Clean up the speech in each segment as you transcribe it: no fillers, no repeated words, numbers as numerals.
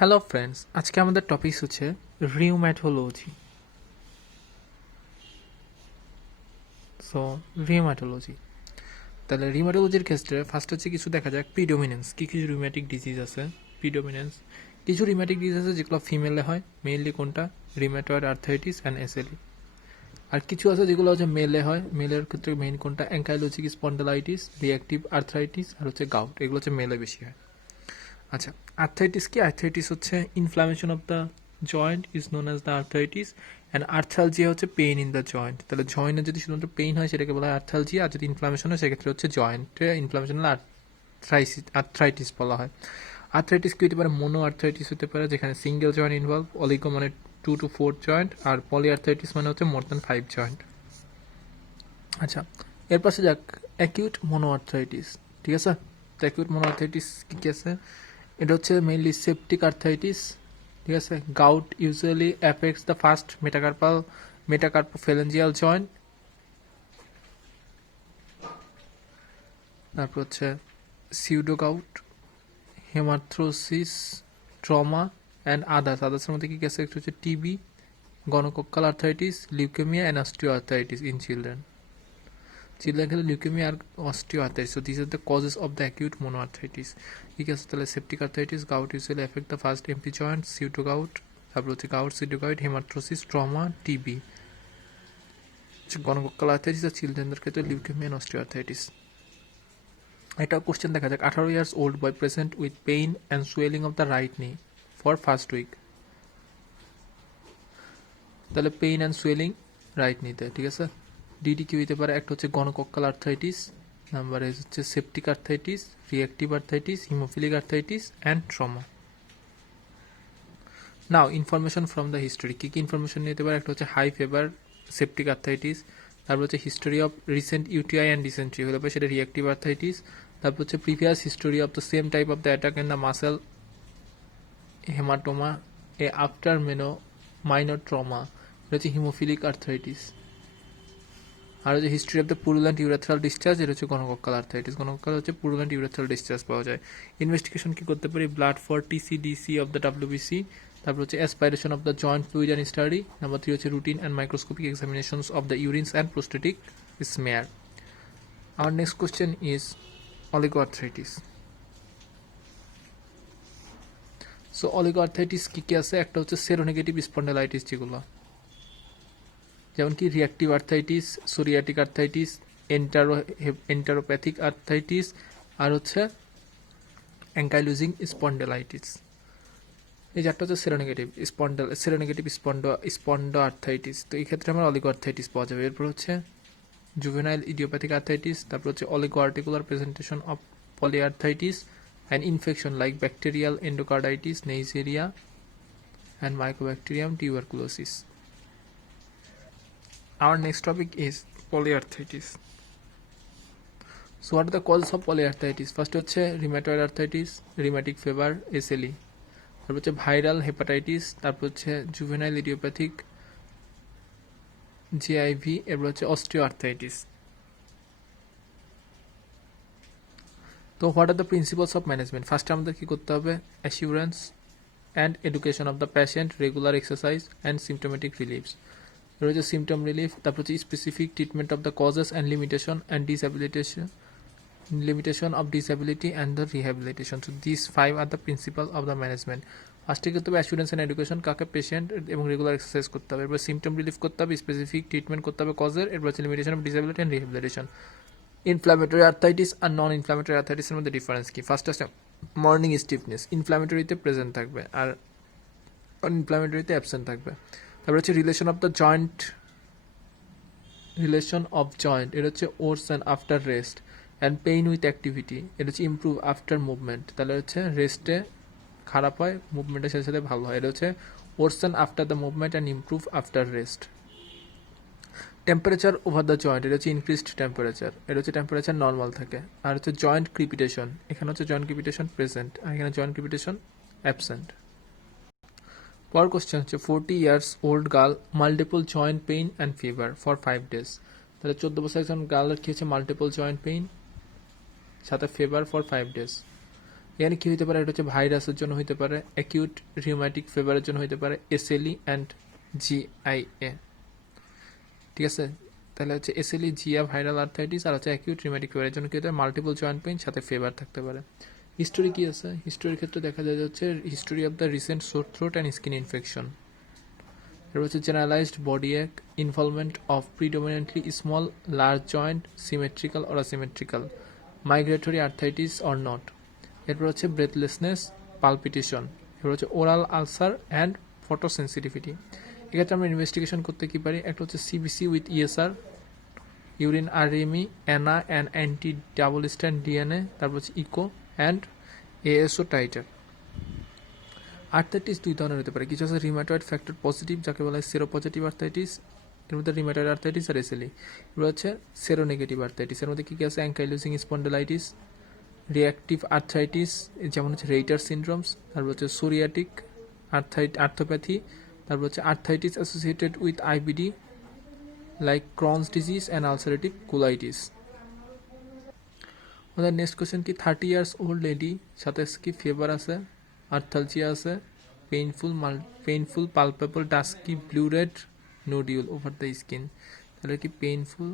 Hello friends, আজকে আমাদের topic হচ্ছে রিউম্যাটোলজি। সো রিউম্যাটোলজি, তাহলে রিউম্যাটোলজির ক্ষেত্রে ফার্স্ট হচ্ছে কিছু দেখা যাক প্রিডোমিনেন্স, কী কিছু রিউম্যাটিক ডিজিজ আছে। প্রিডোমিনেন্স, কিছু রিউম্যাটিক ডিজিজ আছে যেগুলো ফিমেলে হয়, মেইনলি কোনটা, রিউম্যাটয়েড আর্থারাইটিস অ্যান্ড এসএলই। আর কিছু আছে যেগুলো হচ্ছে মেলে হয়, মেলের ক্ষেত্রে মেইন কোনটা, অ্যাঙ্কাইলোজিক স্পন্ডালাইটিস, রিঅ্যাক্টিভ আর্থ্রাইটিস আর হচ্ছে গাউট, এগুলো হচ্ছে মেলে বেশি হয়। আচ্ছা, আর্থ্রাইটিস কি? আর্থ্রাইটিস হচ্ছে inflammation of the joint is known as the arthritis, and arthralgia হচ্ছে পেইন ইন দ্য জয়েন্ট। তাহলে জয়েন্টে যদি শুধুমাত্র পেইন হয় সেটাকে বলা হয় আর্থালজিয়া, আর যদি ইনফ্লামেশন হয় সেক্ষেত্রে হচ্ছে জয়েন্টে ইনফ্লামেশন হলে আর্থ্রাইটিস বলা হয়। আর্থ্রাইটিস কি হতে পারে? মোনো আর্থ্রাইটিস হতে পারে যেখানে সিঙ্গেল জয়েন্ট ইনভলভ, অলিগো মানে 2 to 4 জয়েন্ট, আর পলি আর্থ্রাইটিস মানে হচ্ছে মোর দ্যান 5 জয়েন্ট। আচ্ছা, এর পাশে যাক অ্যাকিউট মোনো আর্থ্রাইটিস। ঠিক আছে, তো অ্যাকিউট মোনো আর্থ্রাইটিস কী কী আছে? এটা হচ্ছে মেইনলি সেপটিক আর্থাইটিস। ঠিক আছে, gout usually affects the first metacarpophalangeal joint. তারপর হচ্ছে pseudo gout, haemarthrosis, trauma and আদার্সের মধ্যে কী কী আছে? একটা হচ্ছে TB, gonococcal arthritis, leukaemia and osteo arthritis in children. Children ক্ষেত্রে লিউকেমিয়া আর osteo arthritis, so this are the causes of the acute mono arthritis. ঠিক আছে, তাহলে septic arthritis, gout usually effect the first MP joint, pseudo gout, তারপর হচ্ছে gout, pseudo gout, haemarthrosis, trauma, TB. Gonococcal arthritis আর চিলড্রেনদের ক্ষেত্রে leukaemia and osteo arthritis. একটা question দেখা যাক, 18 years old boy present with pain and swelling of the right knee for first week. তাহলে pain and swelling right নিতে, ঠিক আছে। ডিডি কি হইতে পারে? একটা হচ্ছে গনোকক্কাল আর্থ্রাইটিস, নাম্বার এস হচ্ছে septic arthritis, reactive arthritis, haemophilic arthritis and trauma. Now information from the history, কী কী ইনফরমেশন নিতে পারে? একটা হচ্ছে হাই ফিভার, সেপটিক আর্থ্রাইটিস। তারপর হচ্ছে history of recent UTI and dysentery, হলে পরে সেটা রিঅ্যাক্টিভ আর্থ্রাইটিস। তারপর হচ্ছে previous history of the same type of the attack in the muscle haematoma এ আফটার মাইনর ট্রমা, এটা হচ্ছে হিমোফিলিক আর্থ্রাইটিস। আর হচ্ছে history of the purulent urethral discharge, এটা হচ্ছে গনোকক্কাল আর্থ্রাইটিস। গনোকক্কাল হচ্ছে পুরুল্যান্ট ইউরেথ্রাল ডিসচার্জ পাওয়া যায়। ইনভেস্টিগেশন কি করতে পারি? Blood for TC DC of the WBC, তারপর হচ্ছে aspiration of the joint fluid and study, number 3 হচ্ছে routine and microscopic examinations of the urines and prostatic smear. Our next question is oligoarthritis. So oligoarthritis কি কি আছে? একটা হচ্ছে seronegative spondylitis, যেগুলো যেমন কি reactive arthritis, psoriatic arthritis, enteropathic arthritis, আর হচ্ছে অ্যাঙ্কাইলোজিং স্পন্ডালাইটিস। এই চারটা হচ্ছে সেরোনেগেটিভ স্পন্ডো আর্থাইটিস। তো এই ক্ষেত্রে আমার অলিগো আর্থাইটিস পাওয়া যাবে। এরপর হচ্ছে জুভেনাইল ইডিওপ্যাথিক আর্থাইটিস, তারপর হচ্ছে oligo articular presentation of polyarthritis and infection like bacterial endocarditis, Neisseria and Mycobacterium tuberculosis. Our next topic is polyarthritis. So what are the causes of polyarthritis? First হচ্ছে rheumatoid arthritis, rheumatic fever, SLE। তারপর হচ্ছে viral hepatitis, তারপর হচ্ছে juvenile idiopathic, জিআইভি, এরপর হচ্ছে osteoarthritis. তো what are the principles of management? ফার্স্টে আমাদের কী করতে হবে? Assurance and education of the patient, regular exercise and symptomatic reliefs. রয়েছে সিমটম রিলিফ, তারপর হচ্ছে specific treatment of the causes and limitation of disability and the rehabilitation. So these 5 are the principle of the management. ফার্স্টে করতে হবে assurance and education, কাকে? Patient, এবং regular exercise করতে হবে। এরপর সিমটম রিলিফ করতে হবে, স্পেসিফিক ট্রিটমেন্ট করতে হবে কজের, এরপর হচ্ছে limitation of disability and rehabilitation. Inflammatory arthritis আর নন ইনফ্লামেটরি আর্থাইটিসের মধ্যে ডিফারেন্স কি? ফার্স্ট আছে মর্নিং স্টিফনেস, ইনফ্লামেটরিতে প্রেজেন্ট থাকবে আর ইনফ্লামেটরিতে অ্যাবসেন্ট থাকবে। তারপর হচ্ছে রিলেশন অফ জয়েন্ট, এটা হচ্ছে worsen after rest, and pain with activity, এটা হচ্ছে ইমপ্রুভ আফটার মুভমেন্ট। তাহলে হচ্ছে রেস্টে খারাপ হয়, মুভমেন্টের সাথে সাথে ভালো হয়। এটা হচ্ছে worsen after the movement and improve after rest. Temperature over the joint, এটা হচ্ছে ইনক্রিজড টেম্পারেচার, এটা হচ্ছে টেম্পারেচার নর্মাল থাকে। আর হচ্ছে জয়েন্ট ক্রিপিটেশন, এখানে হচ্ছে জয়েন্ট ক্রিপিটেশন প্রেজেন্ট আর এখানে জয়েন্ট ক্রিপিটেশন অ্যাবসেন্ট। পর কোশ্চেন হচ্ছে 40 years old girl, multiple joint pain and fever for 5 days। তাহলে 14 বছর একজন গার্লের কী হচ্ছে? মাল্টিপল জয়েন্ট পেইন সাথে ফিভার ফর 5 days। এখানে কি হতে পারে, এটা হচ্ছে ভাইরাসের জন্য হতে পারে, অ্যাকিউট রিউম্যাটিক ফিভারের জন্য হতে পারে, এসএলই অ্যান্ড জিআইএ। ঠিক আছে, তাহলে হচ্ছে এসএলই, জিয়া, ভাইরাল আর্থাইটিস আর হচ্ছে অ্যাকিউট রিউম্যাটিক ফিভারের জন্য কি হতে পারে, মাল্টিপল জয়েন্ট পেইন সাথে ফিভার থাকতে পারে। হিস্টোরি কি আছে, হিস্টোরির ক্ষেত্রে দেখা যায় হচ্ছে history of the recent sore throat and skin infection. এর হচ্ছে generalised body ache, involvement of predominantly small large joint, symmetrical or asymmetrical, migratory arthritis or not. এরপর হচ্ছে ব্রেথলেসনেস, পালপিটেশন। এরপর হচ্ছে ওরাল আলসার অ্যান্ড ফটোসেন্সিটিভিটি। এক্ষেত্রে আমরা ইনভেস্টিগেশন করতে কি পারি, একটা হচ্ছে CBC with ESR, urine RME, ANA and anti double stranded DNA, তারপর হচ্ছে echo and ASO titre. Arthritis দুই ধরনের হতে পারে, কিছু আছে রিমাটয়েড ফ্যাক্টর পজিটিভ যাকে বলা হয় সেরো পজিটিভ আর্থাইটিস, এর মধ্যে রিমাটয়েড আর্থাইটিস আর এসএলই। এবার হচ্ছে সেরো নেগেটিভ আর্থাইটিস, এর মধ্যে কী কী আছে, অ্যাঙ্কাইলোজিং স্পন্ডেলাইটিস, রিঅ্যাক্টিভ আর্থ্রাইটিস যেমন হচ্ছে রেইটার সিনড্রোমস, তারপর হচ্ছে সোরিয়াটিক আর্থোপ্যাথি, তারপর হচ্ছে arthritis associated with IBD like Crohn's disease and ulcerative colitis. আমাদের নেক্সট কোয়েশ্চেন কি, 30 ইয়ার্স ওল্ড লেডি সাথে কি ফিভার আছে, আর্থালজিয়া আছে, painful palpable dusky blue red nodule over the skin. তাহলে কি painful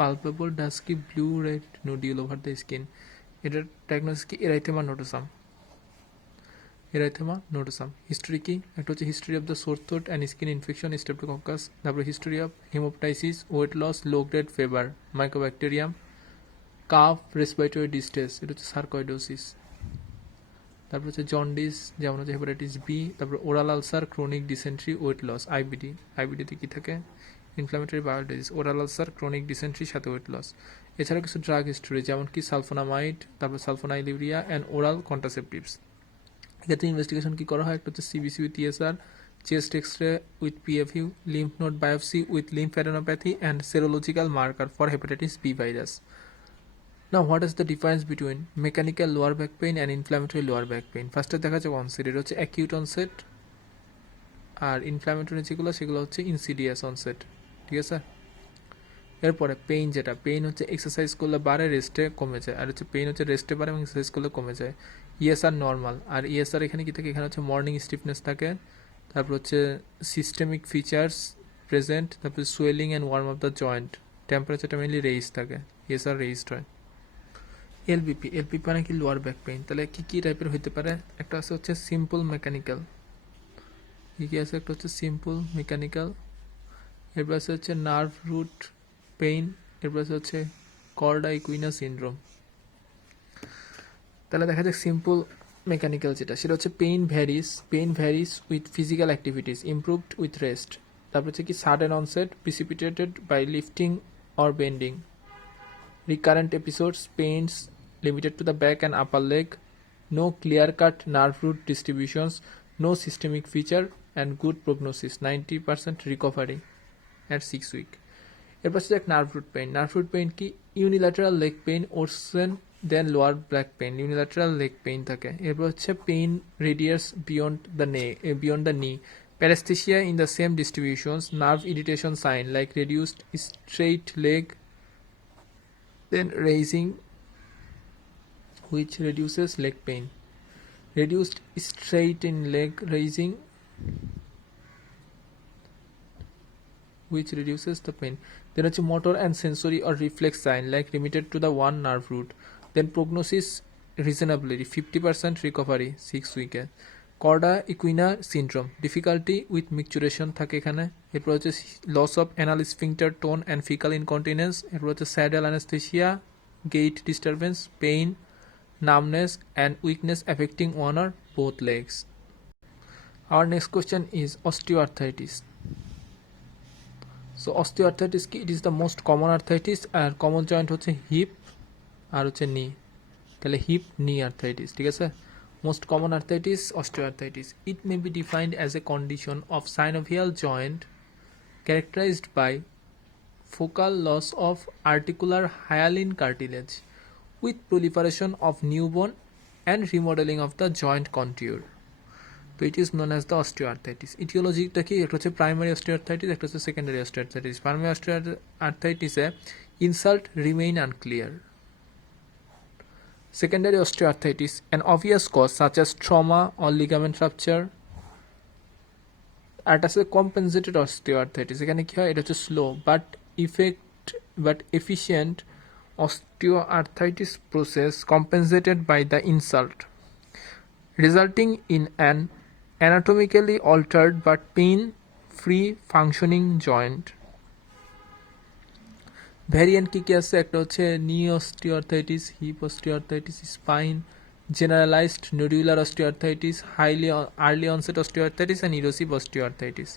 palpable dusky blue red nodule over the skin, এটার diagnosis কি, erythema nodosum, erythema nodosum. History কি, একটা হচ্ছে history of the sore throat and skin infection, Streptococcus, তারপরে history of haemoptysis, weight loss, low grade fever, Mycobacterium, cough, respiratory distress, এটা হচ্ছে sarcoidosis, তারপর হচ্ছে জন্ডিস যেমন হচ্ছে হেপাটাইটিস বি, তারপর oral ulcer, chronic dysentery, weight loss, IBD. আইবিডিতে কি থাকে, inflammatory bowel disease, oral ulcer, chronic dysentery সাথে ওয়েট লস। এছাড়া কিছু ড্রাগ হিস্টোরি যেমন কি সালফোনামাইড, তারপর সালফোনাইলিউরিয়া অ্যান্ড ওরাল কন্ট্রাসেপটিভস। এক্ষেত্রে ইনভেস্টিগেশন কি করা হয়, একটা হচ্ছে CBC with ESR, chest X ray with PFU, lymph node biopsy with lymphadenopathy and serological marker for hepatitis B virus. Now, what is the difference between mechanical lower back pain and inflammatory lower back pain? ফার্স্টে দেখা যাচ্ছে onset, এটা হচ্ছে acute onset, আর inflammatory যেগুলো সেগুলো হচ্ছে insidious onset. ঠিক আছে, এরপরে পেইন, যেটা পেইন হচ্ছে এক্সারসাইজ করলে বাড়ে, রেস্টে কমে যায়, আর হচ্ছে পেইন হচ্ছে রেস্টে বাড়ে এবং এক্সারসাইজ করলে কমে যায়। ইএসআর নর্মাল, আর ইএসআর এখানে কি থাকে, এখানে হচ্ছে মর্নিং স্টিফনেস থাকে, তারপর হচ্ছে সিস্টেমিক ফিচার্স প্রেজেন্ট, তারপর swelling and warm of the joint, টেম্পারেচারটা মেনলি রেইজ থাকে, ইএসআর রেইজড হয়। এলবিপি, এলবিপি মানে কি, লোয়ার ব্যাক পেইন। তাহলে কি কি টাইপের হতে পারে, একটা আছে হচ্ছে সিম্পল মেকানিক্যাল, কি কি আছে, একটা হচ্ছে সিম্পল মেকানিক্যাল, এরপর আছে হচ্ছে নার্ভ রুট পেইন, এরপর আছে হচ্ছে কর্ডা ইকুইনা সিনড্রোম। তাহলে দেখা যাক সিম্পল মেকানিক্যাল যেটা, সেটা হচ্ছে pain varies with physical activities, improved with rest. তারপর হচ্ছে কি sudden onset, precipitated by lifting or bending, recurrent episodes, pains limited to the back and upper leg, no clear-cut nerve root distributions, no systemic feature, and good prognosis, 90% recovery at 6 weeks. এরপর হচ্ছে nerve root pain. Nerve root pain কি, unilateral leg pain, worsen then lower back pain, unilateral leg pain থাকে। এরপর হচ্ছে pain radiates beyond the knee, paraesthesia in the same distributions, nerve irritation sign like reduced straight leg, then raising which reduces leg pain, reduced straight in leg raising which reduces the pain, then হচ্ছে motor and sensory or reflex sign like limited to the one nerve root, then prognosis reasonably 50% recovery 6 weeks. Cauda equina syndrome, difficulty with micturition থাকে এখানে, এরপর হচ্ছে loss of anal sphincter tone and faecal incontinence, এরপর হচ্ছে saddle anaesthesia, gait disturbance, pain, numbness, and weakness affecting one or both legs. Our next question is osteoarthritis. So osteoarthritis কি, it is the most common arthritis, আর common joint হচ্ছে hip আর হচ্ছে knee, তাহলে hip knee arthritis। ঠিক আছে, most common arthritis osteoarthritis. It may be defined as a condition of synovial joint characterized by focal loss of articular hyaline cartilage with proliferation of new bone and remodeling of the joint contour. So it is known as the osteoarthritis. Etiology-টা কি, একটা হচ্ছে primary osteoarthritis, একটা হচ্ছে secondary osteoarthritis. Primary osteoarthritis insult remain unclear. Secondary osteoarthritis, an obvious cause such as trauma or ligament rupture. আর একটা আছে compensated osteoarthritis, এখানে কি হয়, এটা হচ্ছে slow but efficient osteoarthritis process compensated by the insult, resulting in an anatomically altered but pain-free functioning joint. Variant কি কি আছে, একটা হচ্ছে knee osteoarthritis, hip osteoarthritis, spine, generalized nodular osteoarthritis, highly early onset osteoarthritis and erosive osteoarthritis.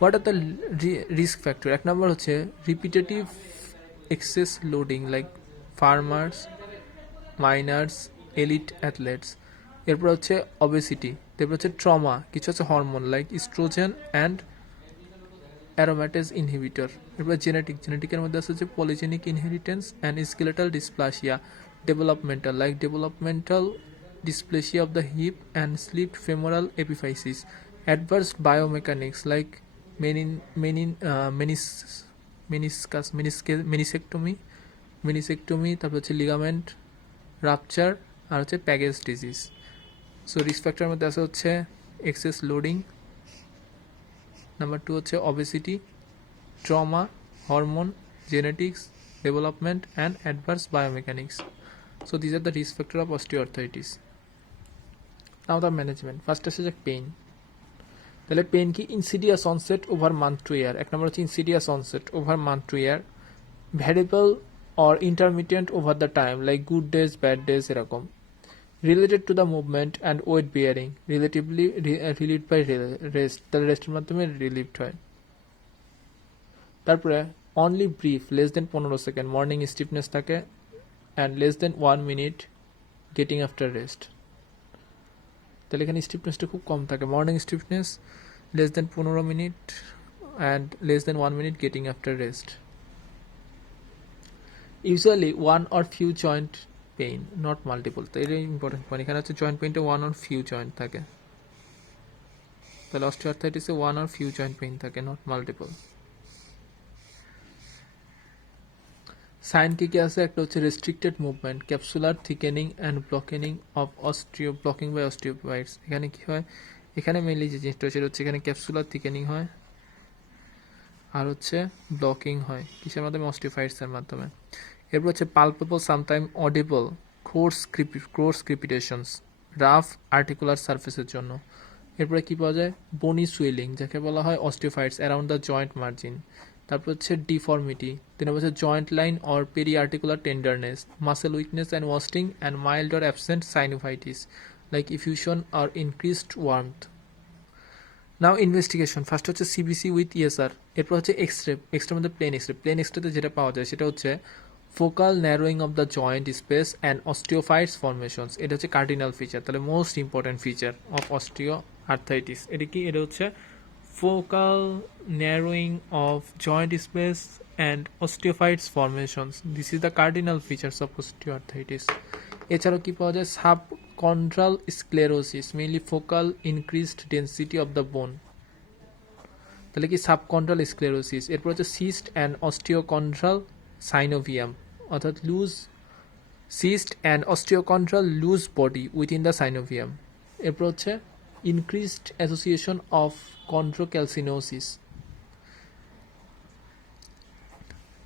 What are the risk factor? এক নম্বর হচ্ছে repetitive excess loading like farmers, miners, elite athletes. এরপর হচ্ছে obesity, তারপর হচ্ছে trauma, কিছু হচ্ছে hormone like estrogen and aromatase inhibitor. এরপর জেনেটিকের মধ্যে আছে হচ্ছে polygenic inheritance and skeletal dysplasia. Developmental dysplasia of the hip and slipped femoral epiphysis. Adverse biomechanics like meniscectomy, তারপর হচ্ছে লিগামেন্ট রাপচার আর হচ্ছে প্যাগেজ ডিজিজ. সো রিস্ক ফ্যাক্টরের মধ্যে আছে হচ্ছে এক্সেস লোডিং, নাম্বার 2 হচ্ছে obesity, trauma, hormone, genetics, development and adverse biomechanics. So these are the risk factor of osteoarthritis. Now the management. First is pain. তাহলে pain কি, insidious onset over month to year, এক নম্বর হচ্ছে insidious onset over month to year, variable or intermediate over the time like good days bad days এরকম, related to the movement and weight bearing, relatively relieved by rest, তাহলে রেস্টের মাধ্যমে relieved হয়। তারপরে only brief, less than 15 second morning stiffness থাকে and less than 1 minute getting after rest. তাহলে এখানে স্টিফনেসটা খুব কম থাকে, morning stiffness less than 15 minute and less than 1 minute getting after rest. Usually one or few joint pain, not multiple. তো এটাই important point, এখানে হচ্ছে জয়েন্ট পেইনটা ওয়ান অর ফিউ জয়েন্ট থাকে, তাহলে অস্টিওআর্থ্রাইটিসে one or few joint pain থাকে, not multiple. Sign কি কি আছে, একটা হচ্ছে restricted movement, capsular thickening and blocking by osteophytes. এখানে কি হয়, এখানে মেইনলি যে জিনিসটা সেটা হচ্ছে এখানে ক্যাপসুলার থিকেনিং হয় আর হচ্ছে ব্লকিং হয় কিসের মাধ্যমে, অস্টিওফাইটসের মাধ্যমে। এরপর হচ্ছে palpable sometime audible coarse crepitations, rough articular সারফেসের জন্য। এরপরে কি পাওয়া যায়, বনি সুয়েলিং যাকে বলা হয় osteophytes around the joint margin. তারপর হচ্ছে ডিফর্মিটি, 3 হচ্ছে joint line or periarticular tenderness, muscle weakness and wasting and mild or absent synovitis like effusion or increased warmth. Now investigation, first হচ্ছে সিবিসি উইথ ইএসআর, এরপর হচ্ছে এক্সরের মধ্যে plane এক্সরেতে যেটা পাওয়া যায় সেটা হচ্ছে focal narrowing of the joint space and osteophytes formations, এটা হচ্ছে কার্ডিনাল ফিচার, তাহলে most important feature of osteoarthritis. এটা কি, এটা হচ্ছে focal narrowing of joint space and osteophytes formations. This is the cardinal features of osteoarthritis. এছাড়াও কি পাওয়া যায়, subchondral sclerosis, mainly focal increased density of the bone, তাহলে কি সাবকন্ড্রাল স্ক্লেরোসিস। এরপর হচ্ছে সিস্ট অ্যান্ড অস্টিওকন্ড্রাল সাইনোভিয়াম, অর্থাৎ cyst and osteochondral loose body within the synovium. এরপর হচ্ছে increased association of chondrocalcinosis.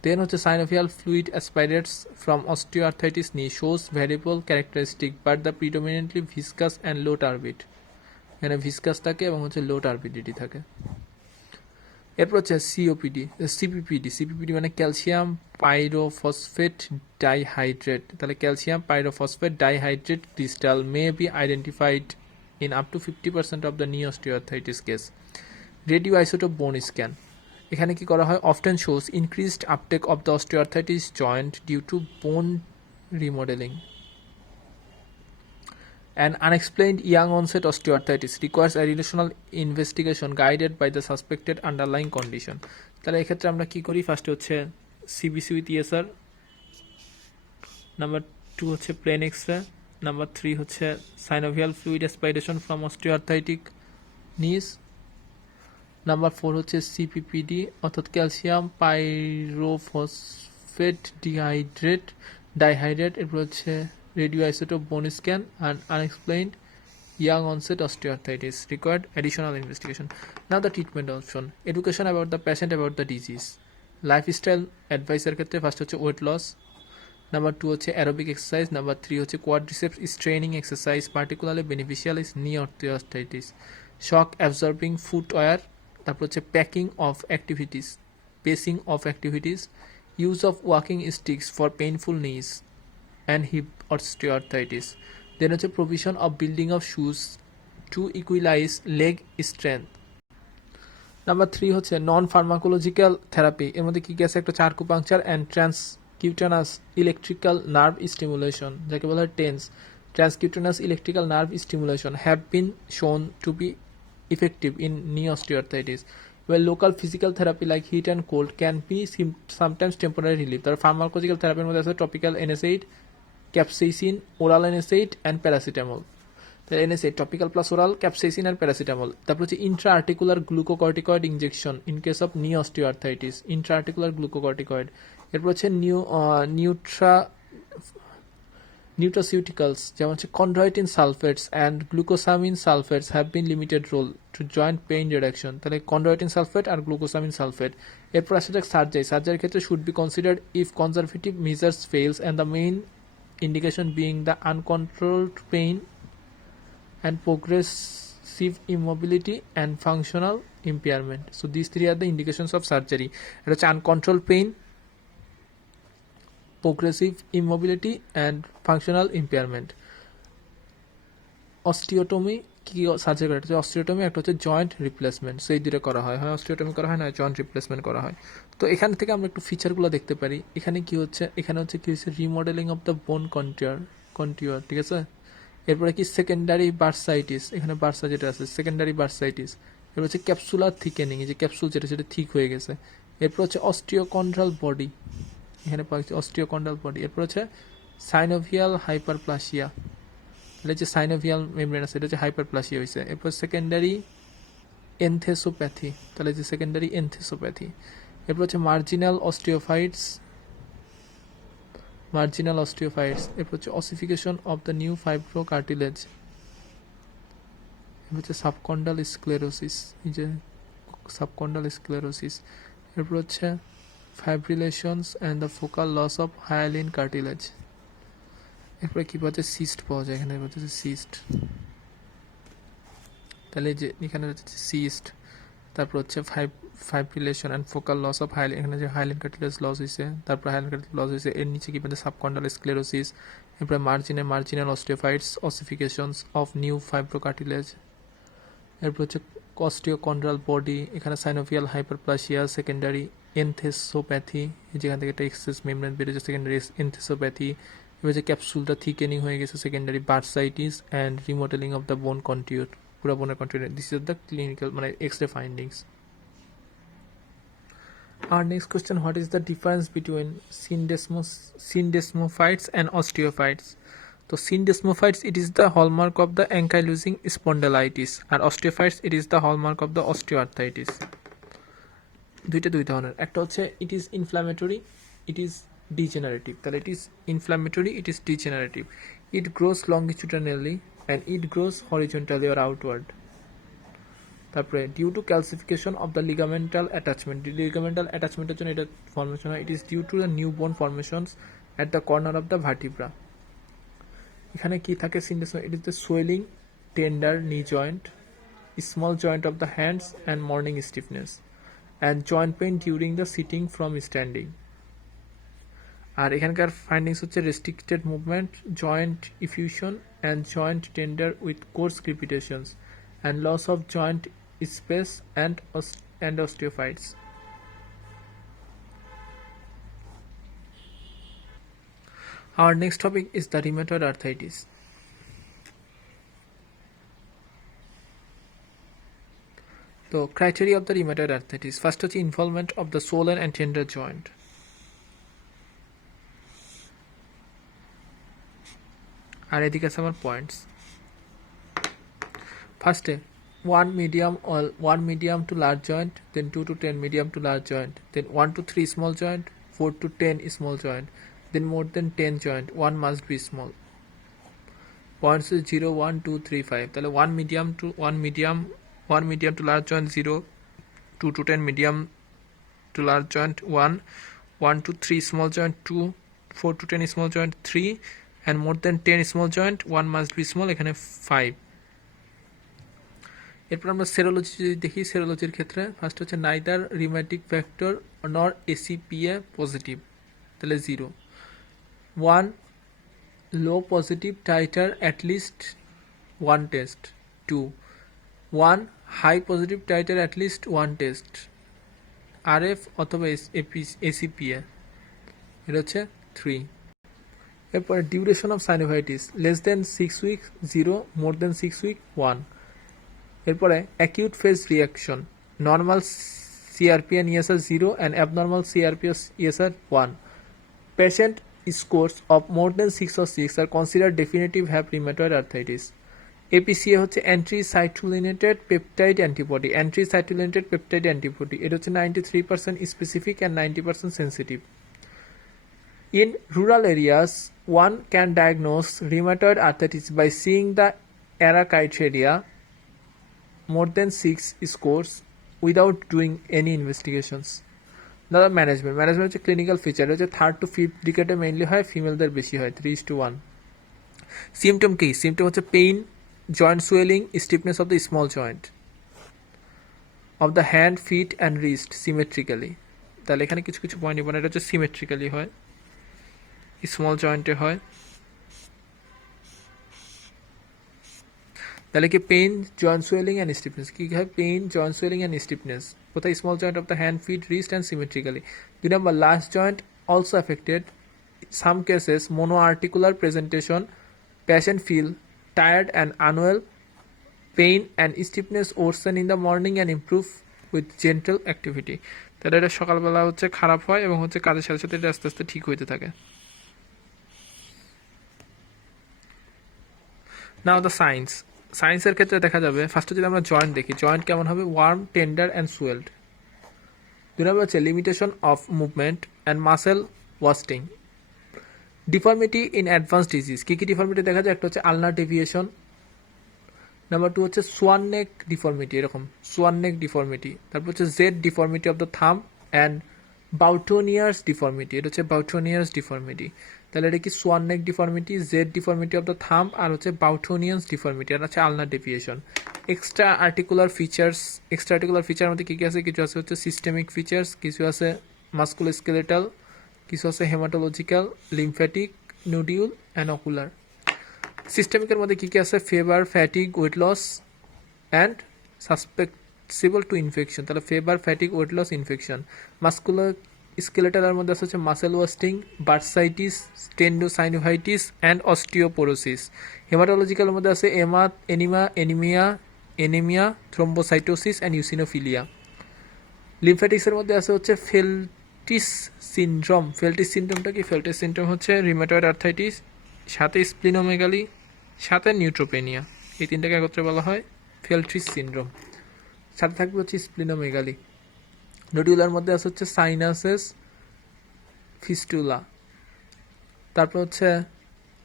Then হচ্ছে synovial fluid aspirates from osteoarthritis knee shows variable characteristic but the predominantly viscous and low turbid, এখানে viscous থাকে এবং হচ্ছে লো turbidity থাকে। এরপর হচ্ছে সিপিপিডি মানে ক্যালসিয়াম পাইরোফসফেট ডাইহাইড্রেট, তাহলে calcium pyrophosphate dihydrate crystal may be identified in up to 50% of the knee osteoarthritis case. Radioisotope bone scan, এখানে কি করা হয়, often shows increased uptake of the osteoarthritis joint due to bone remodeling. An unexplained young onset osteoarthritis requires additional investigation guided by the suspected underlying condition. তাহলে এক্ষেত্রে আমরা কি করি, first হচ্ছে সিবিসি উইথ ইএসআর, নাম্বার 2 হচ্ছে plane x-ray, number 3 হচ্ছে synovial fluid aspiration from অস্টিওআর্থ্রাইটিক নিস, number 4 হচ্ছে সিপিপিডি অর্থাৎ ক্যালসিয়াম পাইরোফসফেট ডাইহাইড্রেট, এরপর হচ্ছে radioisotope bone scan, and unexplained young onset osteoarthritis. Required additional investigation. Now the treatment option. Education about the patient about the disease. Lifestyle advice এর ক্ষেত্রে first হচ্ছে weight loss, number 2 হচ্ছে aerobic exercise, number 3 হচ্ছে quadriceps straining exercise particularly beneficial is knee osteoarthritis, shock absorbing footwear, তারপর হচ্ছে packing of activities, pacing of activities, use of walking sticks for painful knees and hip osteoarthritis. Then হচ্ছে provision of building of shoes to equalise leg strength. Number 3 হচ্ছে নন pharmacological therapy, এর মধ্যে কী কী আছে? একটা acupuncture and transcutaneous electrical nerve stimulation, যাকে বলা হয় TENS, transcutaneous electrical nerve stimulation have been shown to be effective in knee osteoarthritis, where local physical therapy like heat and cold can be sometimes temporary relief. তার pharmacological থেরাপির মধ্যে আছে topical NSAID, capsaicin, oral NSAID and paracetamol. তাহলে NSAID topical plus oral, capsaicin and paracetamol. তারপর হচ্ছে intra articular glucocorticoid injection in case of knee osteoarthritis, intra articular glucocorticoid. এরপর হচ্ছে Nutraceuticals যেমন হচ্ছে chondroitin sulfates and glucosamine sulfates have been limited role to joint pain reduction। তাহলে chondroitin sulfate আর glucosamine sulfate। এরপর আসে যাক সার্জারির ক্ষেত্রে should be considered if conservative measures fails and the main indication being the uncontrolled pain and progressive immobility and functional impairment. So these three are the indications of surgery. এটা হচ্ছে uncontrolled pain, progressive immobility and functional impairment. Osteotomy কি surgery করা হচ্ছে? Osteotomy একটা হচ্ছে joint replacement, সেই দুটো করা হয়, হয় অস্টিওটমি করা হয় না জয়েন্ট রিপ্লেসমেন্ট করা হয়। তো এখান থেকে আমরা একটু ফিচারগুলো দেখতে পারি। এখানে কি হচ্ছে? এখানে হচ্ছে কি হচ্ছে রিমডেলিং অফ দ্য বোন কন্টিউর, ঠিক আছে। এরপরে কি সেকেন্ডারি বার্সাইটিস, এখানে বার্সা যেটা আছে সেকেন্ডারি বার্সাইটিস। এরপর হচ্ছে ক্যাপসুলার থিকেনিং, যে ক্যাপসুল যেটা সেটা ঠিক হয়ে গেছে। এরপর হচ্ছে অস্টিওকন্ড্রাল বডি, এখানে পাচ্ছি অস্টিওকন্ড্রাল বডি। এরপর হচ্ছে সাইনোভিয়াল হাইপারপ্লাসিয়া, এটা হচ্ছে সাইনোভিয়াল মেমব্রেন আছে, এটা হচ্ছে হাইপারপ্লাসিয়া হয়েছে। এরপর সেকেন্ডারি এনথেসোপ্যাথি, তাহলে যে সেকেন্ডারি এনথেসোপ্যাথি। এরপর হচ্ছে মার্জিনাল অস্টিওফাইটস, এরপর হচ্ছে ossification of the new fibro cartilage. এরপর হচ্ছে সাবকন্ডাল স্ক্লেরোসিস, এই যে সাবকন্ডাল স্ক্লেরোসিস। এরপর হচ্ছে fibrillations and the focal loss of hyaline cartilage। এরপরে কি পাওয়া যায়? সিস্ট পাওয়া যায়, এখানে হচ্ছে সিস্ট, তাহলে যে এখানে হচ্ছে সিস্ট। তারপর হচ্ছে fibrillation and focal loss of hyaline, এখানে যে হাইলাইন কার্টিলেজ লস হয়েছে, তারপর হাইলাইন কার্টিলেজ লস হয়েছে। এর নিচে কি পাওয়া যায়? Subchondral sclerosis. এরপরে marginal osteophytes, ossifications of new fibro cartilage. এরপর হচ্ছে অস্টিওকন্ড্রাল বডি, এখানে সাইনোভিয়াল হাইপারপ্লাসিয়া, সেকেন্ডারি এনথেসোপ্যাথি, যেখান থেকে একটা এক্সেস মেমব্রেন বেরিয়েছে, সেকেন্ডারি এনথেসোপ্যাথি। এবার যে ক্যাপসুলটা থিকেনিং হয়ে গেছে, secondary bursitis and remodelling of the bone contour, পুরো বোনের contour. This is the clinical মানে X-ray findings. Our next question, what is the difference between syndesmophytes and osteophytes? So syndesmophytes, it is the hallmark of the ankylosing spondylitis, and osteophytes, it is the hallmark of the osteoarthritis. দুই ধরনের, একটা হচ্ছে it is inflammatory, it is degenerative। তাহলে it is inflammatory, it is degenerative, it grows longitudinally and it grows horizontally or outward। তারপরে due to calcification of the ligamental অ্যাটাচমেন্টের জন্য এটা formation হয়। It is due to the new bone formations at the corner of the vertebra. এখানে কি থাকে? সিন্ডেসমা, it is the swelling tender knee joint, small joint of the hands and morning stiffness and joint pain during the sitting from standing. আর এখানকার findings হচ্ছে restricted movement, joint effusion and joint tender with coarse ক্রিপিটেশনস and loss of joint space and osteophytes. Our next topic is the rheumatoid arthritis. The criteria of the rheumatoid arthritis. First is involvement of the swollen and tender joint. আর এদিকে আছে আমার points. ফার্স্টে 1 medium to large joint, then 2 to 10 medium to large joint, then 1 to 3 small joint, 4 to 10 small joint, then more than 10 joint, 1 must be small. Points 0 1 2 3 5 তাহলে 1 medium to large joint 0, 2 to 10 medium to large joint 1, 1 to 3 small joint 2, 4 to 10 small joint 3, and more than 10 small joint 1 must be small, এখানে 5। এরপর আমরা serology যদি দেখি, সেরোলজির ক্ষেত্রে first হচ্ছে neither rheumatic factor নর এসিপিএ positive, তাহলে 0, 1 low positive titre at least 1 test, 2, 1 high positive titre at least 1 test, RF অথবা এসিপিএ, এটা হচ্ছে 3। এরপরে duration of synovitis less than 6 week 0, more than 6 week 1। এরপরে acute phase reaction normal CRP and ESR 0 and abnormal CRPs ESR 1। Patient scores of more than 6 or 6 are considered definitive have rheumatoid arthritis. APCA হচ্ছে anti-cytolynated peptide antibody, anti-cytolynated peptide antibody, এটা হচ্ছে 93% specific and 90% sensitive. In rural areas, one can diagnose rheumatoid arthritis by seeing the ERA criteria more than 6 scores without doing any investigations. দাদা management হচ্ছে clinical feature, হচ্ছে 3rd to 5th ডিকেটে mainly হয়, ফিমেলদের বেশি হয় 3:1। Symptom কি? Symptom হচ্ছে pain, joint swelling, stiffness of the small joint of the hand, feet and wrist symmetrically. তাহলে এখানে কিছু কিছু পয়েন্ট নিব না, এটা হচ্ছে সিমেট্রিক্যালি হয়, স্মল জয়েন্টে হয়। তাহলে কি pain, joint swelling and stiffness, কি হয়? Pain, joint swelling and stiffness কোথায়? Small joint of the hand, feet, wrist and symmetrically. 2 নম্বর large joint also affected, some cases mono articular presentation, patient feel tired and unwell, pain and stiffness worsen in the morning and improve with gentle activity। তাহলে এটা সকালবেলা হচ্ছে খারাপ হয় এবং হচ্ছে কাজের সাথে সাথে এটা আস্তে আস্তে ঠিক হইতে থাকে। নাও দ্য সায়েন্সের ক্ষেত্রে দেখা যাবে ফার্স্টে যদি আমরা জয়েন্ট দেখি, জয়েন্ট কেমন হবে? Warm, tender and swelled. 2 নম্বর হচ্ছে limitation of movement and muscle wasting. Deformity in advance disease, কী কী ডিফর্মিটি দেখা যায়? একটা হচ্ছে আলনার ডেভিয়েশন, নাম্বার 2 হচ্ছে সোয়ান নেক ডিফর্মিটি, এরকম সোয়ান নেক ডিফর্মিটি। তারপর হচ্ছে Z deformity of the thumb and বাউটোনিয়ার্স deformity, এটা হচ্ছে বাউটোনিয়ার্স ডিফর্মিটি। তাহলে এটা কি? Swan neck deformity, Z deformity of the thumb, আর হচ্ছে বাউটোনিয়ার্স ডিফর্মিটি, আর হচ্ছে ulnar deviation. Extra articular feature মধ্যে কী কী আছে? কিছু আছে হচ্ছে সিস্টেমিক ফিচার্স, কিছু আছে মাস্কুলোস্কেলেটাল, কিছু আছে haematological, lymphatic, nodule and ocular. সিস্টেমিকের মধ্যে কী কী আছে? Fever, fatigue, weight loss and susceptible to infection, তাহলে fever, fatigue, weight loss, infection. Muscular স্কেলেটালের মধ্যে আছে হচ্ছে muscle wasting, bursitis, tenosynovitis and osteoporosis. হেমাটোলজিক্যালের মধ্যে আছে এনিমিয়া, থ্রোম্বোসাইটোসিস অ্যান্ড ইউসিনোফিলিয়া। লিমফ্যাটিক্সের মধ্যে আছে হচ্ছে ফেল্টিস সিনড্রোমটা কি? ফেল্টিস সিনড্রোম হচ্ছে রিউম্যাটয়েড আর্থ্রাইটিস, সাথে স্প্লিনোমেগালি, সাথে নিউট্রোপেনিয়া, এই তিনটাকে একত্রে বলা হয় ফেল্টিস সিনড্রোম। সাথে থাকবে হচ্ছে স্প্লিনোমেগালি। নোডিউলার মধ্যে আছে হচ্ছে সাইনাসেস, ফিস্টুলা। তারপর হচ্ছে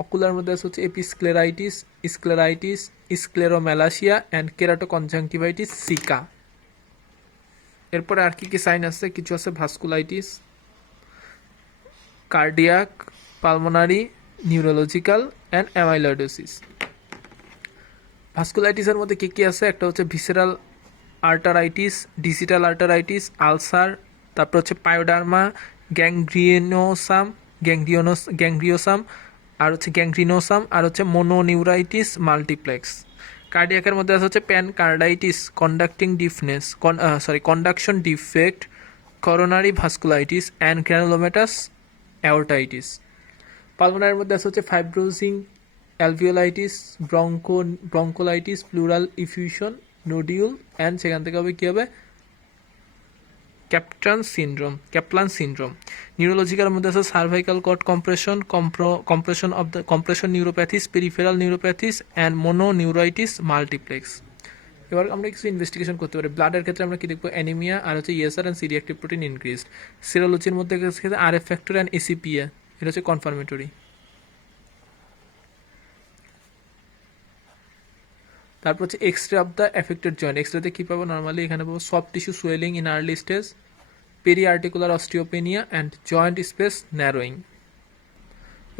অকুলার মধ্যে আছে হচ্ছে episcleritis, scleromalacia and keratoconjunctivitis, sicca. এরপরে আর কি কি সাইন আছে? কিছু আছে vasculitis, cardiac, pulmonary, neurological and amyloidosis. ভাস্কুলাইটিসের মধ্যে কী কী আছে? একটা হচ্ছে visceral arteritis, digital arteritis, ulcer, তারপর হচ্ছে পায়োডার্মা, গ্যাংগ্রিওসাম, আর হচ্ছে গ্যাংগ্রিনোসাম, আর হচ্ছে মোনোনিউরাইটিস মাল্টিপ্লেক্স। কার্ডিয়াকের মধ্যে আছে হচ্ছে pancarditis, conduction defect, coronary vasculitis and granulomatous aortitis. পালমোনারির মধ্যে আছে হচ্ছে fibrosing alveolitis, bronchiolitis, pleural effusion, nodule and সেখান থেকে হবে কী হবে? ক্যাপলান সিনড্রোম। নিউরোলজিক্যাল মধ্যে আছে cervical cord compression neuropathies, peripheral neuropathies and mononeuritis multiplex. এবার আমরা কিছু ইনভেস্টিগেশন করতে পারি। ব্লাডের ক্ষেত্রে আমরা কি দেখবো? অ্যানিমিয়া, আর হচ্ছে ESR and C reactive protein increased. সিরোলজির মধ্যে আরএফ ফ্যাক্টর অ্যান্ড এসিপিএ, এটা হচ্ছে কনফার্মেটরি। তারপর হচ্ছে x ray of the affected joint, এক্সরেতে কী পাবো নর্মালি এখানে পাবো soft tissue swelling in early stage, periarticular osteopenia and joint space narrowing.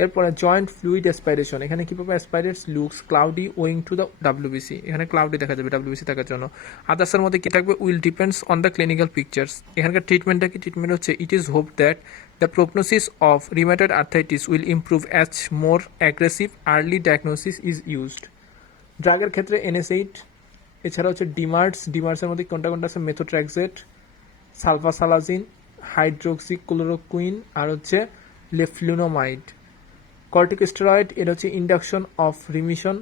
এরপরে জয়েন্ট ফ্লুইড অ্যাসপাইরেশন, এখানে কী পাবো aspirates looks cloudy owing to the WBC, এখানে ক্লাউডি দেখা যাবে ডাব্লিউবিসি থাকার জন্য। আদার্সের মধ্যে কী থাকবে will depends on the clinical pictures, এখানকার ট্রিটমেন্টটা কি ট্রিটমেন্ট হচ্ছে it is hope that the prognosis of রিমেটয়েড arthritis will improve as more aggressive early diagnosis is used. ড্রাগের ক্ষেত্রে NSAID, এছাড়া হচ্ছে ডিমার্সের মধ্যে কোনটা কোনটা আছে মেথোট্রেক্সেট, সালফাসালাজিন, হাইড্রোক্সিক্লোরোকুইন আর হচ্ছে লেফলুনোমাইড। কর্টিকোস্টেরয়েড এটা হচ্ছে ইন্ডাকশন অফ রিমিশন।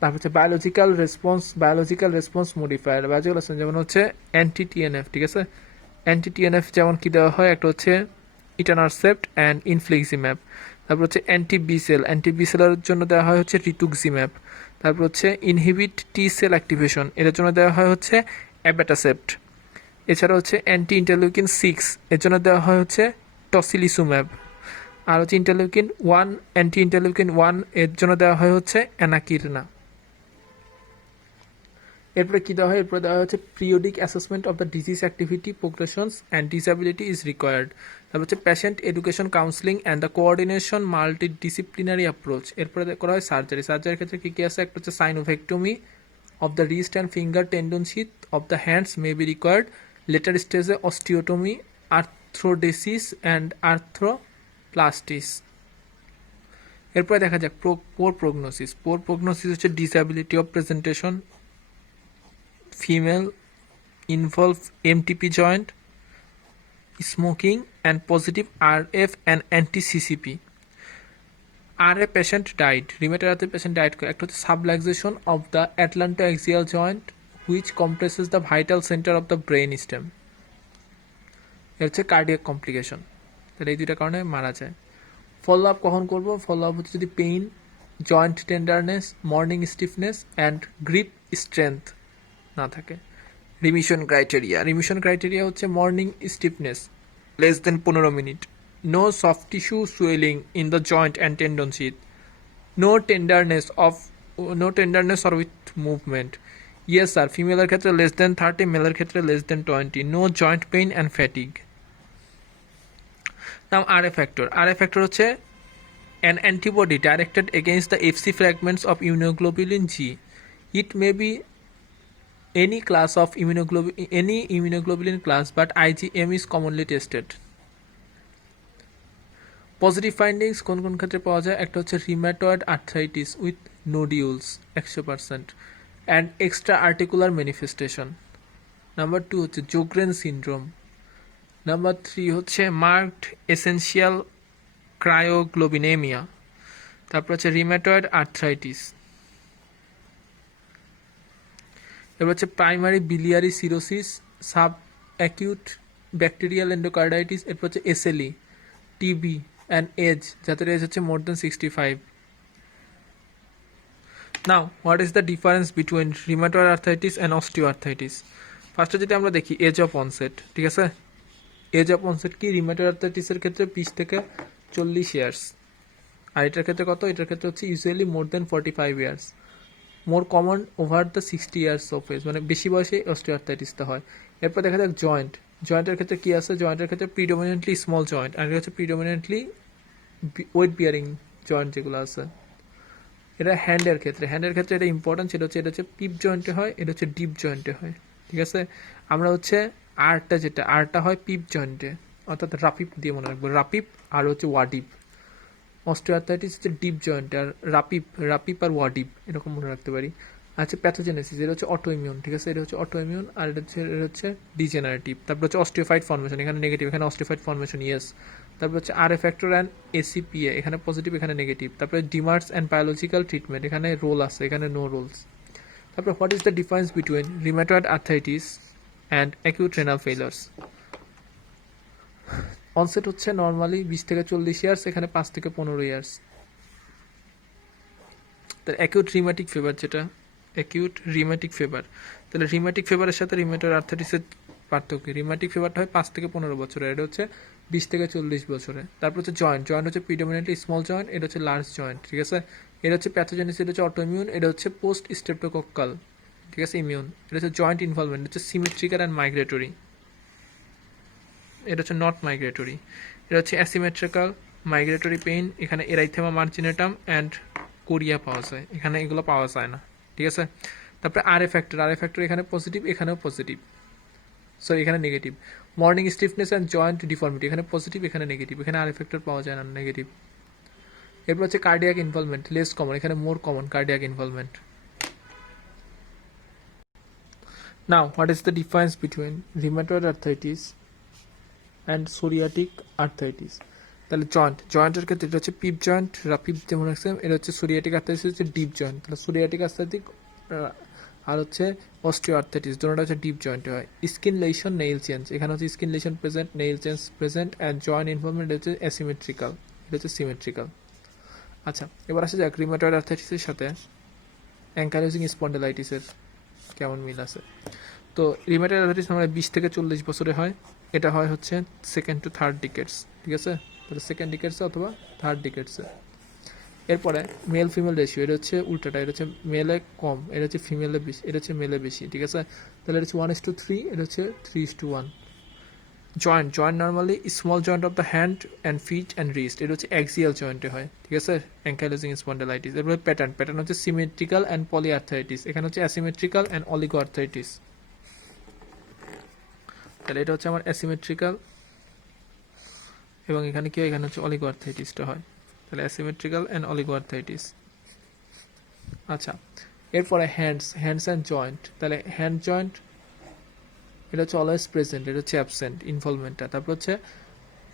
তারপর হচ্ছে বায়োলজিক্যাল রেসপন্স মডিফায়ার, যেমন হচ্ছে অ্যান্টি-TNF, ঠিক আছে। অ্যান্টি-TNF যেমন কি দেওয়া হয়, একটা হচ্ছে ইটানারসেপ্ট অ্যান্ড ইনফ্লিক্সিম্যাব। তারপর হচ্ছে অ্যান্টি-বিসেলের জন্য দেওয়া হয় হচ্ছে রিতুক্সিম্যাব। তারপর হচ্ছে ইনহিবিট T-সেল অ্যাক্টিভেশন, এটার জন্য দেওয়া হয় হচ্ছে অ্যাবেটাসেপ্ট। এছাড়া হচ্ছে অ্যান্টি-ইন্টারলিউকিন-6 এর জন্য দেওয়া হয় হচ্ছে টসিলিসুম্যাব। আর হচ্ছে অ্যান্টি-ইন্টারলিউকিন-1 এর জন্য দেওয়া হয় হচ্ছে অ্যানাকিরনা। এরপরে কী দেওয়া হয়, এরপরে দেওয়া হচ্ছে periodic assessment of the disease activity progressions and disability is required. তারপর হচ্ছে patient education counselling and the coordination multidisciplinary approach. এরপরে করা হয় সার্জারির ক্ষেত্রে কী কী আছে, একটা হচ্ছে synovectomy of the wrist and finger tendon sheath of the hands may be required, later স্টেজে অস্টিওটমি, আর্থ্রোডেসিস অ্যান্ড আর্থ্রোপ্লাস্টিস। এরপরে দেখা যাক পোর প্রগনোসিস হচ্ছে disability of presentation, female, involve MTP joint, smoking and positive RF and অ্যান্টি-CCP। RA patient died, rheumatoid arthritis patient died করে। একটা হচ্ছে subluxation of the atlantoaxial joint which compresses the vital centre of the brain stem. এর হচ্ছে cardiac complication, তাহলে এই দুইটা কারণে মারা যায়। ফলো আপ কখন করবো, ফলো আপ হচ্ছে যদি pain, joint tenderness, morning stiffness and grip strength না থাকে। রিমিশন ক্রাইটেরিয়া হচ্ছে morning stiffness less than 15 minute, no soft tissue swelling in the joint and tendon sheath, no tenderness or with movement. Yes sir, ফিমেলের ক্ষেত্রে less than 30, মেলের ক্ষেত্রে less than 20, no joint pain and fatigue. Now RA factor হচ্ছে an antibody directed against the Fc fragments of immunoglobulin G. It may be any immunoglobulin class, but IgM is commonly tested. Positive findings কোন কোন ক্ষেত্রে পাওয়া যায়, একটা হচ্ছে rheumatoid arthritis with nodules 100% and extra articular manifestation. Number 2 হচ্ছে জোগ্রেন syndrome. Number 3 হচ্ছে marked essential ক্রায়োগ্লোবিনেমিয়া। তারপর হচ্ছে রিম্যাটয়েড আর্থ্রাইটিস। এবার হচ্ছে primary biliary cirrhosis, sub acute bacterial endocarditis. এরপর হচ্ছে SLE, TB অ্যান্ড এজ, যাদের এজ হচ্ছে more than 65। Now what is the difference between rheumatoid arthritis and osteoarthritis. ফার্স্টে যদি আমরা দেখি এজ অফ অনসেট, ঠিক আছে। এজ অফ অনসেট কি, রিম্যাটয়েড আর্থ্রাইটিসের ক্ষেত্রে 20 থেকে 40 ইয়ার্স, আর এটার ক্ষেত্রে কত, এটার ক্ষেত্রে হচ্ছে usually more than 45 years, more common over the 60 years of age, মানে বেশি বয়সে অস্টিওআর্থ্রাইটিসটা হয়। এরপর দেখা যাক জয়েন্টের ক্ষেত্রে কি আছে, জয়েন্টের ক্ষেত্রে প্রিডোমিনেন্টলি স্মল জয়েন্ট, আর এটা হচ্ছে প্রিডোমিনেন্টলি ওয়েট বিয়ারিং জয়েন্ট যেগুলো আছে। এটা হ্যান্ডের ক্ষেত্রে এটা ইম্পর্টেন্ট, সেটা হচ্ছে পিপ জয়েন্টে হয়, এটা হচ্ছে ডিপ জয়েন্টে হয়, ঠিক আছে। আমরা হচ্ছে আরটা হয় পিপ জয়েন্টে, অর্থাৎ রাপিপ দিয়ে মনে রাখবো, রাপিপ আর হচ্ছে ওয়াডিপ। অস্টিওআর্থ্রাইটিস হচ্ছে ডিপ জয়েন্ট, আর রাপিপ আর ওয়াডিপ এরকম মনে রাখতে পারি। আচ্ছা প্যাথোজেনেসিস, এটা হচ্ছে অটোইমিউন, ঠিক আছে, এটা হচ্ছে অটোইমিউন, আর এটা হচ্ছে ডিজেনারেটিভ। তারপর হচ্ছে অস্টিওফাইড ফর্মেশন, এখানে নেগেটিভ, এখানে অস্টিওফাইড ফর্মেশন ইয়েস। তারপর হচ্ছে RA ফ্যাক্টর অ্যান্ড ACPA, এখানে পজিটিভ, এখানে নেগেটিভ। তারপরে ডিমার্স অ্যান্ড বায়োলজিক্যাল ট্রিটমেন্ট, এখানে রোল আছে, এখানে নো রোলস। তারপর what is the difference between rheumatoid arthritis and acute renal failures. Onset হচ্ছে নর্মালি 20 থেকে 40 ইয়ার্স, এখানে 5 থেকে 15 ইয়ার্স। তার অ্যাকিউট রিম্যাটিক ফিভার, তাহলে রিম্যাটিক ফিভারের সাথে রিম্যাটয়েড আর্থ্রাইটিসের পার্থক্য, রিম্যাটিক ফিভারটা হয় 5 থেকে 15 বছরে, এটা হচ্ছে 20 থেকে 40 বছরে। তারপর হচ্ছে জয়েন্ট হচ্ছে প্রিডোমিনেন্টলি স্মল জয়েন্ট, এটা হচ্ছে লার্জ জয়েন্ট, ঠিক আছে। এটা হচ্ছে প্যাথোজেনেসিস, এটা হচ্ছে অটোইমিউন, এটা হচ্ছে পোস্ট স্ট্রেপ্টোকক্কাল, ঠিক আছে, ইমিউন। এটা হচ্ছে জয়েন্ট ইনভলভমেন্ট, হচ্ছে সিমেট্রিক্যাল অ্যান্ড মাইগ্রেটরি। এটা হচ্ছে নট মাইগ্রেটরি। এটা হচ্ছে অ্যাসিমেট্রিক্যাল, মাইগ্রেটরি পেইন, এখানে এরাইথেমা মার্জিনেটাম অ্যান্ড কোরিয়া পাওয়া যায়, এখানে এগুলো পাওয়া যায় না। ঠিক আছে, তারপরে আর এ ফ্যাক্টর এখানে পজিটিভ, এখানেও পজিটিভ, সরি এখানে negative. Morning stiffness and joint deformity, এখানে পজিটিভ, এখানে নেগেটিভ, এখানে আর এ ফ্যাক্টর পাওয়া যায় না, নেগেটিভ। এরপর হচ্ছে কার্ডিয়াক ইনভলভমেন্ট, লেস কমন, এখানে more common cardiac involvement. Now what is the difference between rheumatoid arthritis and psoriatic arthritis? তাহলে জয়েন্টের ক্ষেত্রে এটা হচ্ছে পিপ জয়েন্ট, রাপিপ যেমন আছে, এটা হচ্ছে সোরিয়াটিক আর্থ্রাইটিস হচ্ছে ডিপ জয়েন্ট। তাহলে সোরিয়াটিক আর্থ্রাইটিক আর হচ্ছে অস্টিও আর্থ্রাইটিস, দুটোটা হচ্ছে ডিপ জয়েন্টে হয়। স্কিন লেশন, নেইল চেঞ্জ, এখানে হচ্ছে skin lesion present, nail change present, and joint involvement হচ্ছে অ্যাসিমেট্রিক্যাল, এটা হচ্ছে সিমেট্রিক্যাল। আচ্ছা, এবার আসা যাক রিউমাটয়েড আর্থ্রাইটিসের সাথে অ্যাঙ্কাইলোজিং স্পন্ডিলাইটিসের কেমন মিল আছে। তো রিউমাটয়েড আর্থ্রাইটিস আমরা 20 থেকে 40 বছরে হয়, এটা হয় হচ্ছে সেকেন্ড টু থার্ড ডিকেটস। ঠিক আছে, তাহলে সেকেন্ড ডিকেটসে অথবা থার্ড ডিকেটসে। এরপরে মেল ফিমেল রেশিও, এটা হচ্ছে উল্টাটা, এটা হচ্ছে মেলে কম, এটা হচ্ছে ফিমেলে বেশি, এটা হচ্ছে মেলে বেশি। ঠিক আছে, তাহলে এটা হচ্ছে 1:3, এটা হচ্ছে 3:1। Joint normally small joint of the hand and feet and wrist, এটা হচ্ছে অ্যাক্সিয়াল জয়েন্টে হয়। ঠিক আছে, অ্যাঙ্কাইলোজিং স্পন্ডিলাইটিস। এরপরে প্যাটার্ন হচ্ছে সিমেট্রিক্যাল অ্যান্ড পলি আর্থ্রাইটিস, এখানে হচ্ছে অ্যাসিমেট্রিক্যাল অ্যান্ড অলিগো আর্থ্রাইটিস। তাহলে এটা হচ্ছে আমার অ্যাসিমেট্রিক্যাল, এবং এখানে কি হয়, এখানে হচ্ছে অলিগো আর্থ্রাইটিসটা হয়। তাহলে অ্যাসিমেট্রিক্যাল অ্যান্ড অলিগো আর্থ্রাইটিস। আচ্ছা, এরপরে হ্যান্ডস অ্যান্ড জয়েন্ট, তাহলে হ্যান্ড জয়েন্ট এটা হচ্ছে অলওয়েজ প্রেজেন্ট, এটা হচ্ছে অ্যাবসেন্ট ইনভলভমেন্টটা। তারপর হচ্ছে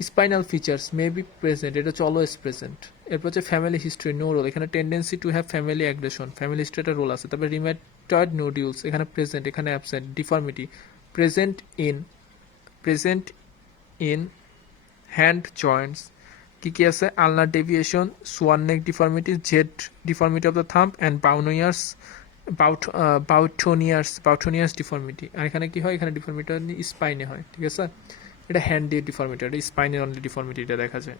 spinal features may be present, এটা হচ্ছে অলওয়েজ প্রেজেন্ট। এরপর হচ্ছে ফ্যামিলি হিস্ট্রি, নো রোল, এখানে tendency to have family aggression, family history একটা রোল আছে। তারপরে রিউমাটয়েড নোডিউলস, এখানে প্রেজেন্ট, এখানে absent. Deformity present in hand joints, কি আছে, ulnar deviation, swan neck deformity, Z deformity of the thumb, and বাউটোনিয়ার্স deformity. আর এখানে কি হয়, এখানে ডিফর্মিটি স্পাইনে হয়। ঠিক আছে, এটা হ্যান্ড দিয়ে ডিফর্মিটি, এটা স্পাইনের অনলি ডিফর্মিটিটা দেখা যায়।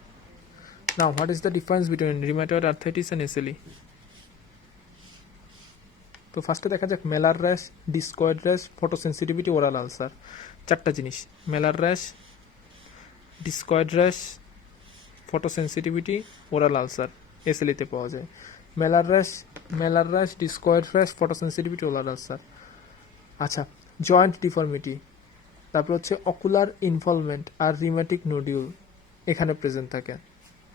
Now what is the difference between rheumatoid arthritis and SLE? তো ফার্স্টে দেখা যাক malar rash, discoid rash, photosensitivity, oral ulcer. চারটা জিনিস, malar rash, discoid rash, photosensitivity, oral ulcer, এসএলইতে পাওয়া যায়। Malar rash, discoid rash, photosensitivity, oral ulcer. আচ্ছা, জয়েন্ট ডিফর্মিটি, তারপর হচ্ছে অকুলার ইনভলভমেন্ট আর রিউম্যাটিক নোডিউল এখানে প্রেজেন্ট থাকে।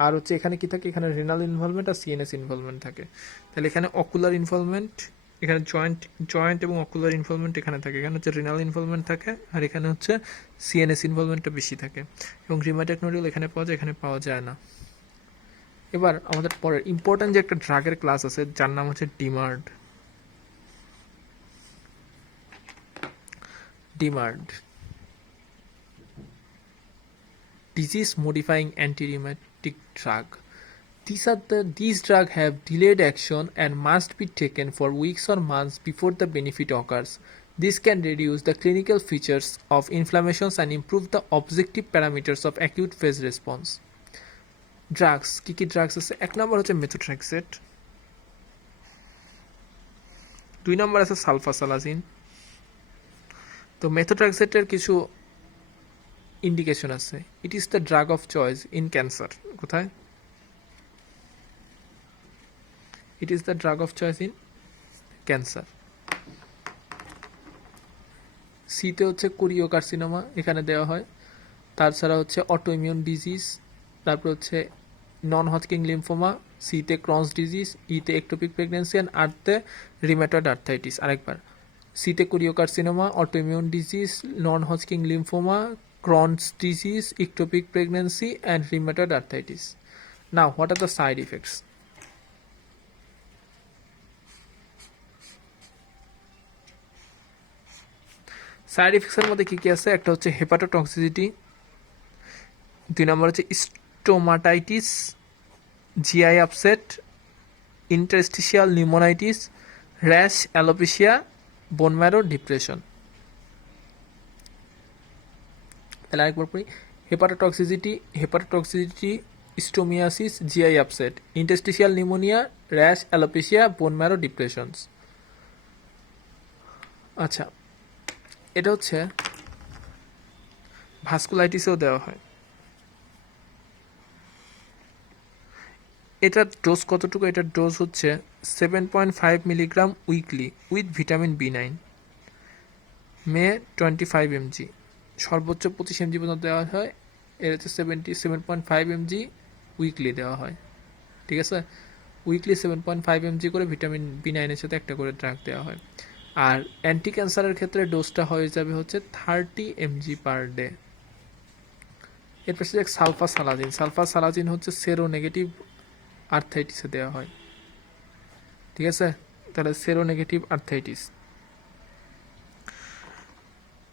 আর হচ্ছে এখানে কি থাকে, এখানে রেনাল ইনভলভমেন্ট আর সিএনএস ইনভলভমেন্ট থাকে। তাহলে এখানে অকুলার ইনভলভমেন্ট, এখানে জয়েন্ট এবং অকুলার ইনভলভমেন্ট এখানে থাকে, এখানে হচ্ছে রেনাল ইনভলভমেন্ট থাকে, আর এখানে হচ্ছে সিএনএস ইনভলভমেন্টটা বেশি থাকে। এবং রিউম্যাটিক নোডিউল এখানে পাওয়া যায়, এখানে পাওয়া যায় না। এবার আমাদের পরের ইম্পর্টেন্ট যে একটা ড্রাগের ক্লাস আছে যার নাম হচ্ছে ডিমার্ড, disease modifying anti-rheumatic drug. These drugs have delayed action and must be taken for weeks or months before the benefit occurs. This can reduce the clinical features of inflammations and improve the objective parameters of acute phase response. Drugs, কি drugs আছে? এক নম্বর হচ্ছে methotrexate, 2 নম্বর আছে sulfasalazine. তো মেথোট্রেক্সেটের কিছু indication আছে। It is the drug of choice in cancer. কোথায়? It is the drug of choice in cancer. সিতে হচ্ছে কোরিওকার্সিনোমা, এখানে দেওয়া হয়। তাছাড়া হচ্ছে অটোইমিউন ডিজিজ, তারপর হচ্ছে নন হজকিং লিম্ফোমা, সিতে ক্রনস ডিজিজ, ইতে একটোপিক প্রেগনেন্সি, অ্যান্ড আরতে রিউমাটয়েড আর্থ্রাইটিস। আরেকবার, সিতে choriocarcinoma, autoimmune disease, non Hodgkin lymphoma, Crohn's disease, ectopic pregnancy, and rheumatoid arthritis. Now, what are the side effects? Side ইফেক্টসের মধ্যে কী কী আছে? একটা হচ্ছে হেপাটোটক্সিসিটি, 2 নম্বর হচ্ছে stomatitis, GI upset, interstitial pneumonitis, rash, alopecia, bone marrow depression. তাহলে আরেকবার পড়ি, hepatotoxicity, stomiasis, GI upset, interstitial pneumonia, rash, alopecia, bone marrow depressions. আচ্ছা, এটা হচ্ছে ভাস্কুলাইটিসেও দেওয়া হয়। এটার ডোজ কতটুকু? এটার ডোজ হচ্ছে 7.5 milligram weekly with vitamin B9, May 25 mg, সর্বোচ্চ 25 mg পর্যন্ত দেওয়া হয়। এর হচ্ছে 7.5 mg উইকলি দেওয়া হয়, ঠিক আছে? উইকলি 7.5 mg করে ভিটামিন B9 এর সাথে একটা করে ড্রাগ দেওয়া হয়। আর অ্যান্টি ক্যান্সারের ক্ষেত্রে ডোজটা হয়ে যাবে হচ্ছে 30 mg পার ডে। এরপর হচ্ছে সালফাসালাজিন। সালফাসালাজিন হচ্ছে সেরো নেগেটিভ আর্থাইটিসে দেওয়া হয়, ঠিক আছে? তাহলে সেরো নেগেটিভ আর্থাইটিস।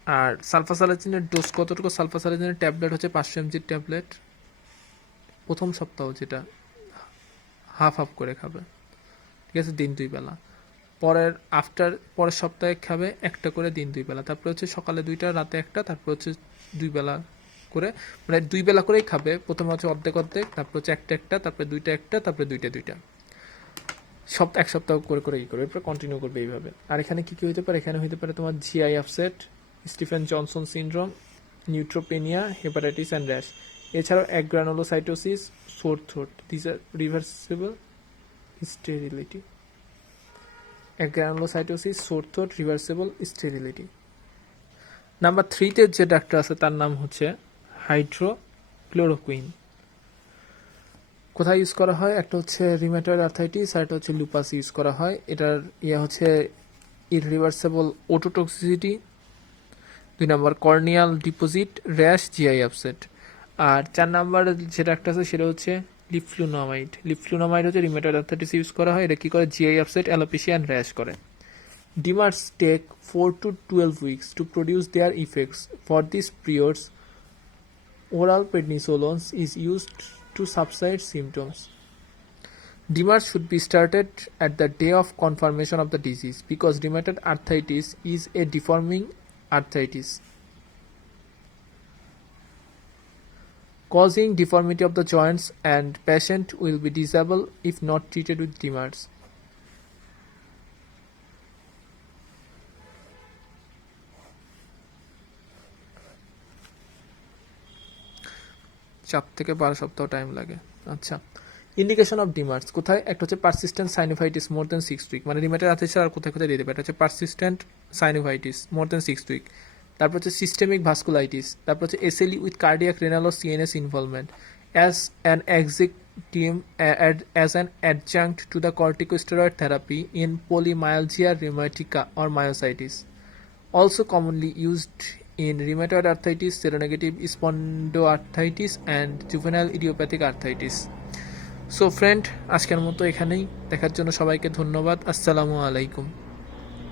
আর সালফাসালাজিনের ডোজ কতটুকু? সালফাসালাজিনের ট্যাবলেট হচ্ছে 500 mg ট্যাবলেট, প্রথম সপ্তাহ, যেটা হাফ হাফ করে খাবে, ঠিক আছে, দিন 2 বেলা। পরের সপ্তাহে খাবে একটা করে দিন 2 বেলা। তারপরে হচ্ছে সকালে 2টা, রাতে একটা, তারপর হচ্ছে 2 বেলা করে, মানে 2 বেলা করেই খাবে। প্রথমে হচ্ছে অর্ধেক অর্ধেক, তারপর হচ্ছে একটা একটা, তারপরে 2টা একটা, তারপরে 2টা 2টা, এক সপ্তাহ করে করে করবে। এরপর কন্টিনিউ করবে এইভাবে। আর এখানে কি কি হতে পারে? এখানে হতে পারে তোমার GI upset, Stephen Johnson syndrome, neutropenia, hepatitis and rash. এছাড়াও agranulocytosis, sore throat, this are reversible sterility. Agranulocytosis, sore throat, reversible sterility. Number 3-তে যে ডাক্তার আছে তার নাম হচ্ছে হাইড্রোক্লোরোকুইন। কোথায় ইউজ করা হয়? একটা হচ্ছে রিমেটয়েড আর্থাইটিস, আর একটা হচ্ছে লুপাস ইউজ করা হয়। এটার হচ্ছে irreversible ototoxicity. 2 number corneal deposit, rash, GI upset. আর 4 নম্বর যেটা একটা আছে সেটা হচ্ছে লিফ্লুনামাইড। লিফ্লুনামাইড হচ্ছে রিমেটয়েড আর্থাইটিস ইউজ করা হয়। এটা কি করে? GI upset, alopecia and rash করে। ডিমার্স take 4 to 12 weeks to produce their effects. For this period, oral prednisolone is used to subside symptoms. DMARDs should be started at the day of confirmation of the disease because rheumatoid arthritis is a deforming arthritis causing deformity of the joints, and patient will be disabled if not treated with DMARDs. চার থেকে 12 সপ্তাহ time লাগে। আচ্ছা, indication of ডিমার্স কোথায়? একটা হচ্ছে persistent synovitis more than 6 week, মানে রিমেটের arthritis আর কোথায় কোথায় দিয়ে দেবে। এটা হচ্ছে persistent synovitis more than 6 week. তারপর হচ্ছে সিস্টেমিক ভাস্কুলাইটিস। তারপর হচ্ছে এসএলই উইথ কার্ডিয়াক, রেনাল ও CNS involvement as an executive as an adjunct to the corticosteroid therapy in polymyalgia rheumatica or myositis. Also commonly used in rheumatoid arthritis, seronegative spondyloarthritis, and juvenile idiopathic arthritis. So friend, আজকের মতো এখানেই। দেখার জন্য সবাইকে ধন্যবাদ। আসসালামু আলাইকুম।